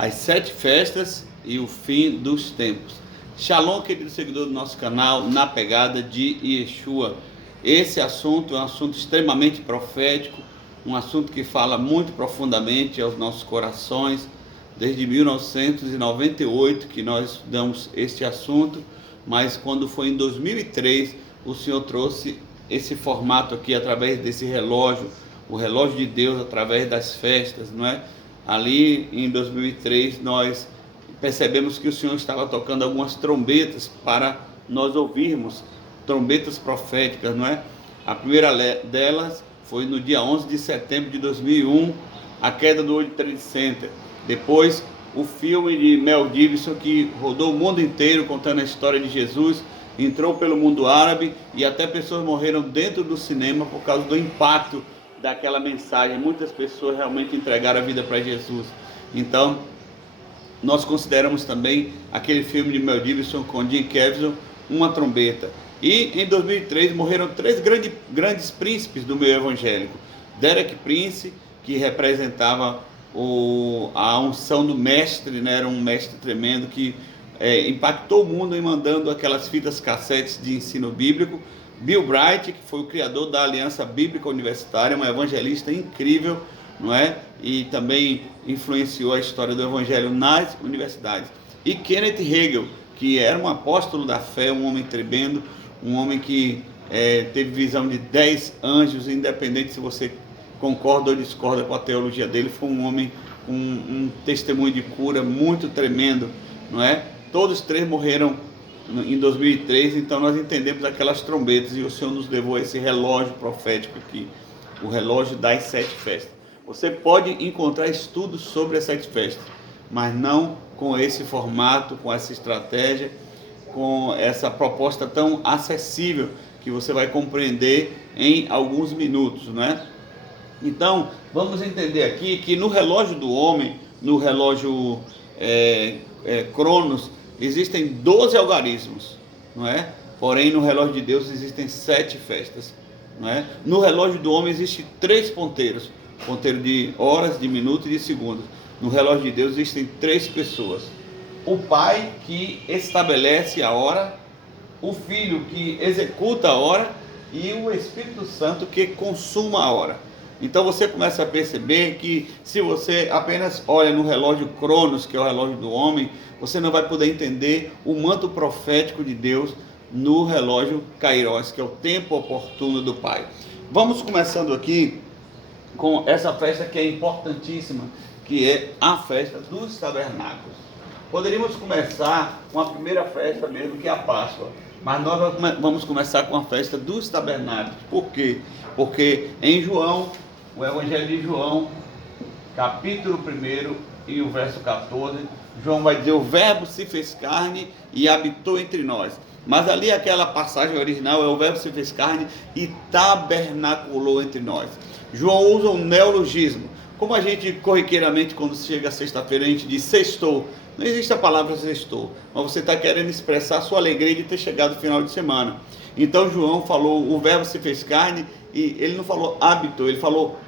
as 7 festas e o fim dos tempos. Shalom, querido seguidor do nosso canal, na pegada de Yeshua. Esse assunto é um assunto extremamente profético, um assunto que fala muito profundamente aos nossos corações. Desde 1998 que nós estudamos este assunto, mas quando foi em 2003, o Senhor trouxe esse formato aqui através desse relógio, o relógio de Deus através das festas, não é? Ali em 2003 nós percebemos que o Senhor estava tocando algumas trombetas para nós ouvirmos, trombetas proféticas, não é? A primeira delas foi no dia 11 de setembro de 2001, a queda do World Trade Center. Depois, o filme de Mel Gibson, que rodou o mundo inteiro contando a história de Jesus, entrou pelo mundo árabe e até pessoas morreram dentro do cinema por causa do impacto daquela mensagem. Muitas pessoas realmente entregaram a vida para Jesus. Então, nós consideramos também aquele filme de Mel Gibson com Jim Caviezel, Uma Trombeta. E em 2003 morreram 3 grandes príncipes do meio evangélico. Derek Prince, que representava a unção do mestre, né? Era um mestre tremendo que impactou o mundo em mandando aquelas fitas cassetes de ensino bíblico. Bill Bright, que foi o criador da Aliança Bíblica Universitária, um evangelista incrível, não é? E também influenciou a história do evangelho nas universidades. E Kenneth Hagin, que era um apóstolo da fé, um homem tremendo, um homem que teve visão de 10 anjos, independente se você concorda ou discorda com a teologia dele. Foi um homem com um testemunho de cura muito tremendo, não é? Todos 3 morreram em 2003, então nós entendemos aquelas trombetas e o Senhor nos levou a esse relógio profético aqui, o relógio das 7 festas. Você pode encontrar estudos sobre as 7 festas, mas não com esse formato, com essa estratégia, com essa proposta tão acessível que você vai compreender em alguns minutos, não é? Então, vamos entender aqui que no relógio do homem, no relógio Cronos, existem 12 algarismos, não é? Porém, no relógio de Deus existem 7 festas, não é? No relógio do homem existem 3 ponteiros, ponteiro de horas, de minutos e de segundos. No relógio de Deus existem 3 pessoas: o Pai, que estabelece a hora, o Filho, que executa a hora, e o Espírito Santo, que consuma a hora. Então você começa a perceber que se você apenas olha no relógio Cronos, que é o relógio do homem, você não vai poder entender o manto profético de Deus no relógio Kairos, que é o tempo oportuno do Pai. Vamos começando aqui com essa festa que é importantíssima, que é a festa dos tabernáculos. Poderíamos começar com a primeira festa mesmo, que é a Páscoa, mas nós vamos começar com a festa dos tabernáculos. Por quê? Porque em João, o Evangelho de João, capítulo 1 e o verso 14, João vai dizer: o verbo se fez carne e habitou entre nós. Mas ali aquela passagem original é: o verbo se fez carne e tabernaculou entre nós. João usa um neologismo. Como a gente corriqueiramente, quando chega a sexta-feira, a gente diz sextou. Não existe a palavra sextou, mas você está querendo expressar a sua alegria de ter chegado no final de semana. Então João falou: o verbo se fez carne, e ele não falou habitou, ele falou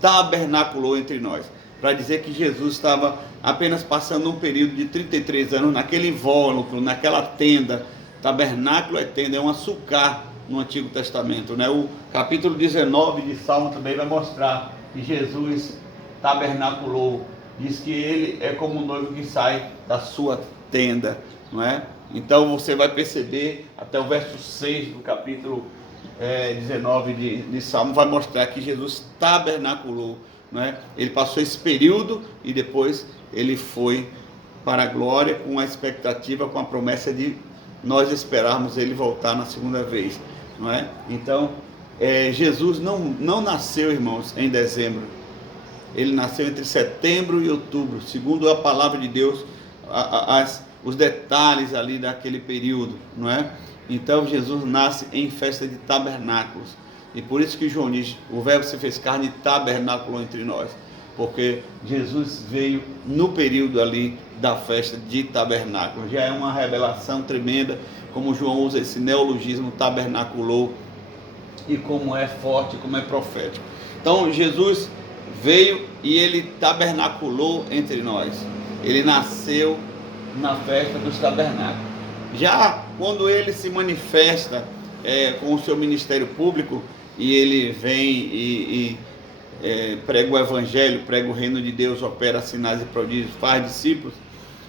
tabernaculou entre nós, para dizer que Jesus estava apenas passando um período de 33 anos naquele invólucro, naquela tenda. Tabernáculo é tenda, é um açucar no Antigo Testamento, né? O capítulo 19 de Salmo também vai mostrar que Jesus tabernaculou, diz que ele é como um noivo que sai da sua tenda, não é? Então você vai perceber, até o verso 6 do capítulo 19 de Salmo, vai mostrar que Jesus tabernaculou, não é? Ele passou esse período e depois ele foi para a glória, com a expectativa, com a promessa de nós esperarmos ele voltar na segunda vez, não é? Então, Jesus não nasceu, irmãos, em dezembro. Ele nasceu entre setembro e outubro, segundo a palavra de Deus, os detalhes ali daquele período, não é? Então Jesus nasce em festa de tabernáculos, e por isso que João diz: o verbo se fez carne e tabernaculou entre nós, porque Jesus veio no período ali da festa de tabernáculos. Já é uma revelação tremenda, como João usa esse neologismo, tabernaculou, e como é forte, como é profético. Então Jesus veio e ele tabernaculou entre nós. Ele nasceu na festa dos tabernáculos. Já quando ele se manifesta com o seu ministério público, e ele vem prega o evangelho, prega o reino de Deus, opera sinais e prodígios, faz discípulos,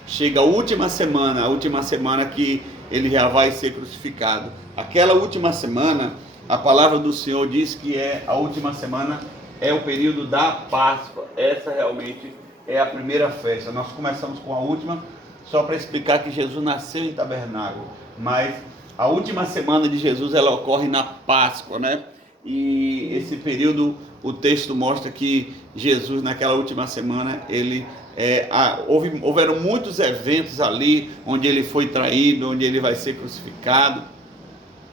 chega a última semana que ele já vai ser crucificado. Aquela última semana, a palavra do Senhor diz que a última semana é o período da Páscoa. Essa realmente é a primeira festa. Nós começamos com a última, só para explicar que Jesus nasceu em tabernáculo, mas a última semana de Jesus, ela ocorre na Páscoa, né? E esse período, o texto mostra que Jesus, naquela última semana, houveram muitos eventos ali, onde ele foi traído, onde ele vai ser crucificado,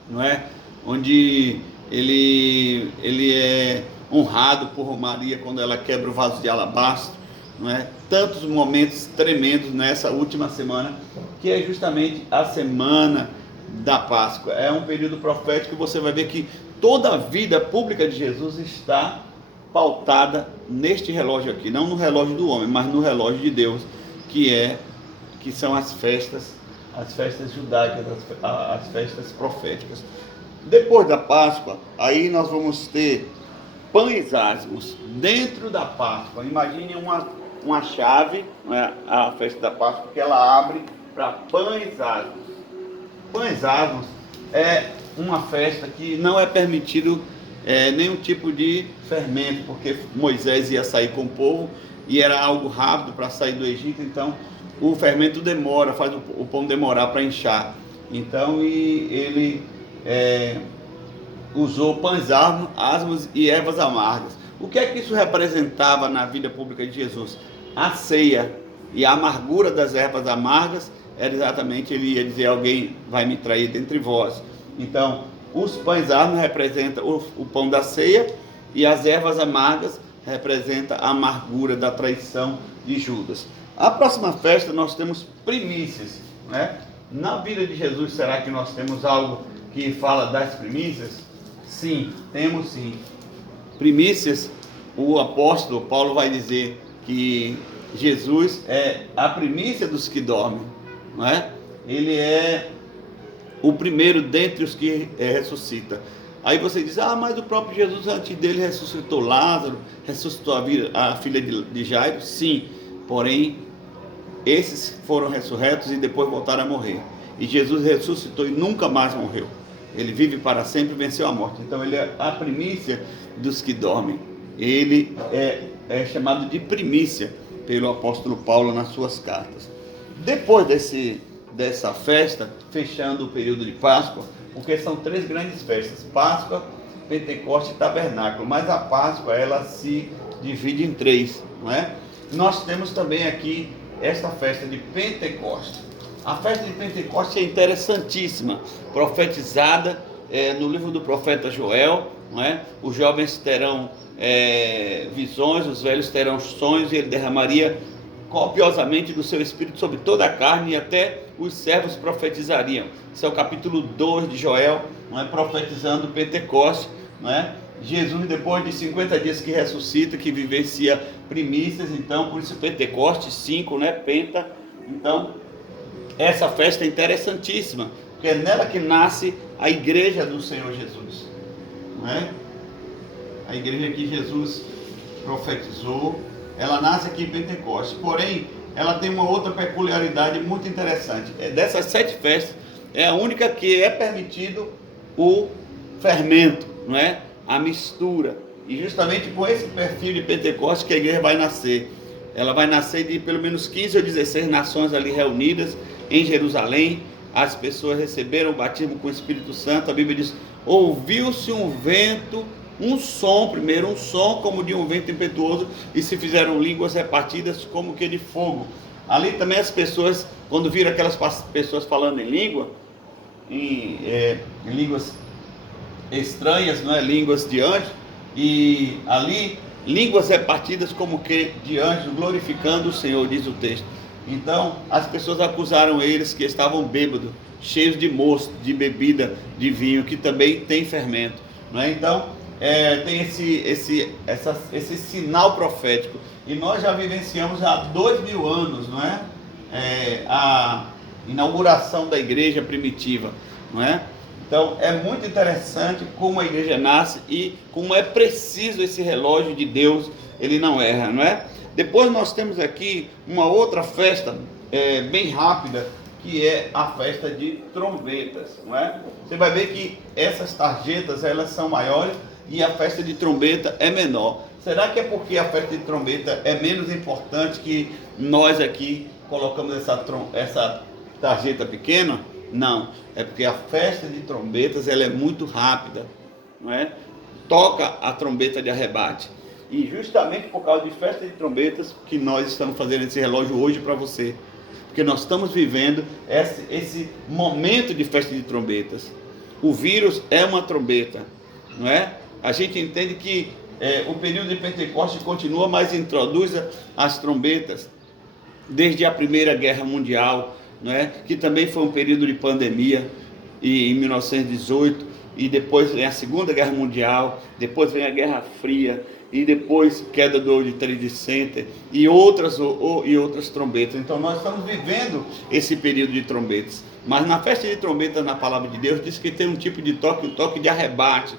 não é? Onde ele é honrado por Maria quando ela quebra o vaso de alabastro, não é? Tantos momentos tremendos nessa última semana, que é justamente a semana da Páscoa. É um período profético, você vai ver que toda a vida pública de Jesus está pautada neste relógio aqui, não no relógio do homem, mas no relógio de Deus, que são as festas judaicas, as festas proféticas. Depois da Páscoa, aí nós vamos ter pães ázimos dentro da Páscoa. Imagine uma chave, né, a festa da Páscoa, que ela abre para pães ázimos. Pães ázimos é uma festa que não é permitido nenhum tipo de fermento, porque Moisés ia sair com o povo e era algo rápido para sair do Egito, então o fermento demora, faz o pão demorar para inchar. Então ele usou pães ázimos e ervas amargas. O que é que isso representava na vida pública de Jesus? A ceia e a amargura das ervas amargas era exatamente, ele ia dizer: alguém vai me trair dentre vós. Então, os pães ázimos representam o pão da ceia, e as ervas amargas representam a amargura da traição de Judas. A próxima festa nós temos primícias, né? Na vida de Jesus, será que nós temos algo que fala das primícias? Sim, temos sim. Primícias, o apóstolo Paulo vai dizer que Jesus é a primícia dos que dormem, não é? Ele é o primeiro dentre os que ressuscita. Aí você diz: mas o próprio Jesus antes dele ressuscitou Lázaro, ressuscitou a filha de Jairo. Sim, porém esses foram ressurretos e depois voltaram a morrer. E Jesus ressuscitou e nunca mais morreu. Ele vive para sempre e venceu a morte. Então ele é a primícia dos que dormem. Ele é chamado de primícia pelo apóstolo Paulo nas suas cartas. Depois dessa festa, fechando o período de Páscoa, porque são 3 grandes festas: Páscoa, Pentecostes e Tabernáculo. Mas a Páscoa, ela se divide em 3, não é? Nós temos também aqui esta festa de Pentecostes. A festa de Pentecostes é interessantíssima, profetizada no livro do profeta Joel, não é? Os jovens terão visões, os velhos terão sonhos, e ele derramaria copiosamente do seu espírito sobre toda a carne, e até os servos profetizariam. Esse é o capítulo 2 de Joel, não é? Profetizando Pentecostes, não é? Jesus, depois de 50 dias que ressuscita, que vivencia primícias, então por isso Pentecostes 5, né? Penta. Então essa festa é interessantíssima, porque é nela que nasce a igreja do Senhor Jesus, não é? A igreja que Jesus profetizou, ela nasce aqui em Pentecostes. Porém, ela tem uma outra peculiaridade muito interessante. Dessas 7 festas, é a única que é permitido o fermento, não é? A mistura. E justamente com esse perfil de Pentecostes que a igreja vai nascer. Ela vai nascer de pelo menos 15 ou 16 nações ali reunidas em Jerusalém. As pessoas receberam o batismo com o Espírito Santo. A Bíblia diz: ouviu-se um vento, um som como de um vento impetuoso, e se fizeram línguas repartidas como que de fogo. Ali também as pessoas, quando viram aquelas pessoas falando em língua, em línguas estranhas, não é? Línguas de anjo, e ali línguas repartidas como que de anjos, glorificando o Senhor, diz o texto. Então as pessoas acusaram eles que estavam bêbados, cheios de mosto, de bebida, de vinho, que também tem fermento, não é? Então tem esse sinal profético. e nós já vivenciamos há 2000 anos, não é? A inauguração da igreja primitiva, não é? Então é muito interessante como a igreja nasce e como é preciso esse relógio de Deus, ele não erra, não é? Depois nós temos aqui uma outra festa bem rápida, que é a festa de trombetas, não é? Você vai ver que essas tarjetas, elas são maiores e a festa de trombeta é menor. Será que é porque a festa de trombeta é menos importante que nós aqui colocamos essa tarjeta pequena? Não, é porque a festa de trombetas ela é muito rápida, não é? Toca a trombeta de arrebate. E justamente por causa de festa de trombetas que nós estamos fazendo esse relógio hoje para você. Porque nós estamos vivendo esse momento de festa de trombetas. O vírus é uma trombeta, não é? A gente entende que o período de Pentecostes continua, mas introduz as trombetas desde a Primeira Guerra Mundial, não é? Que também foi um período de pandemia, em 1918, e depois vem a Segunda Guerra Mundial, depois vem a Guerra Fria, e depois queda do World Trade Center, e outras trombetas. Então nós estamos vivendo esse período de trombetas. Mas na festa de trombetas, na palavra de Deus, diz que tem um tipo de toque, um toque de arrebate,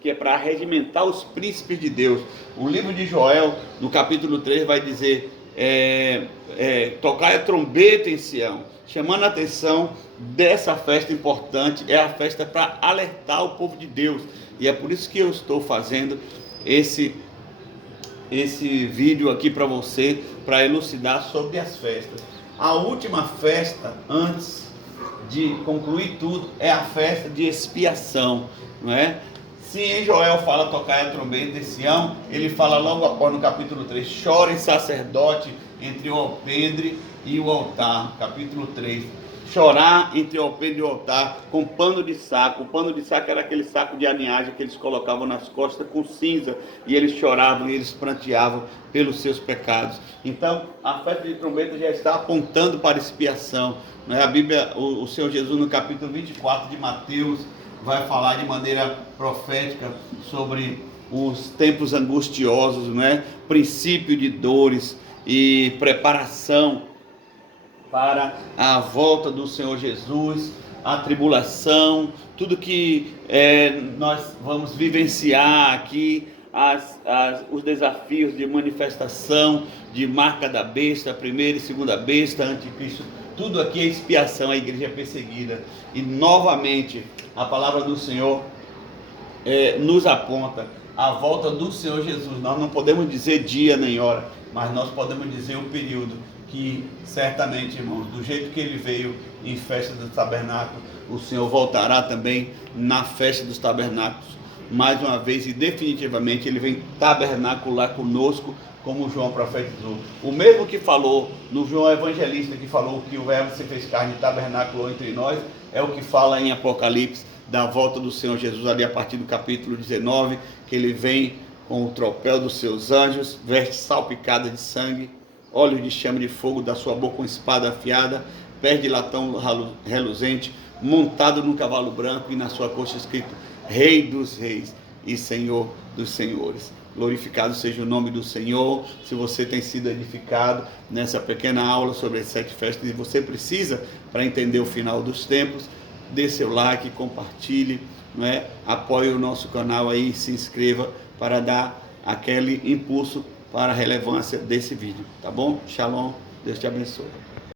que é para arregimentar os príncipes de Deus. O livro de Joel, no capítulo 3, vai dizer, tocar a trombeta em Sião, chamando a atenção dessa festa importante. É a festa para alertar o povo de Deus, e é por isso que eu estou fazendo esse vídeo aqui para você, para elucidar sobre as festas. A última festa, antes de concluir tudo, é a festa de expiação, não é? Se em Joel fala tocar a trombeta em Sião, ele fala logo após no capítulo 3, chorem sacerdote entre o alpendre e o altar, capítulo 3. Chorar entre o alpendre e o altar com pano de saco. O pano de saco era aquele saco de aninhagem que eles colocavam nas costas com cinza, e eles choravam e eles pranteavam pelos seus pecados. Então a festa de trombeta já está apontando para expiação, não é? A Bíblia, o Senhor Jesus, no capítulo 24 de Mateus, vai falar de maneira profética sobre os tempos angustiosos, não é? Princípio de dores e preparação para a volta do Senhor Jesus, a tribulação, tudo que nós vamos vivenciar aqui, os desafios de manifestação, de marca da besta, primeira e segunda besta, anticristo, tudo aqui é expiação, a igreja é perseguida. E novamente a palavra do Senhor nos aponta a volta do Senhor Jesus. Nós não podemos dizer dia nem hora, mas nós podemos dizer o período, que certamente, irmãos, do jeito que ele veio em festa do tabernáculo, o Senhor voltará também na festa dos tabernáculos, mais uma vez, e definitivamente ele vem tabernacular conosco, como João profetizou. O mesmo que falou no João Evangelista, que falou que o verbo se fez carne e tabernaculou entre nós, é o que fala em Apocalipse da volta do Senhor Jesus, ali a partir do capítulo 19, que ele vem com o tropel dos seus anjos, veste salpicada de sangue, olhos de chama de fogo, da sua boca com espada afiada, pés de latão reluzente, montado num cavalo branco, e na sua coxa escrito Rei dos Reis e Senhor dos Senhores. Glorificado seja o nome do Senhor. Se você tem sido edificado nessa pequena aula sobre as 7 festas e você precisa para entender o final dos tempos, dê seu like, compartilhe, não é? Apoie o nosso canal aí, se inscreva para dar aquele impulso para a relevância desse vídeo, tá bom? Shalom, Deus te abençoe.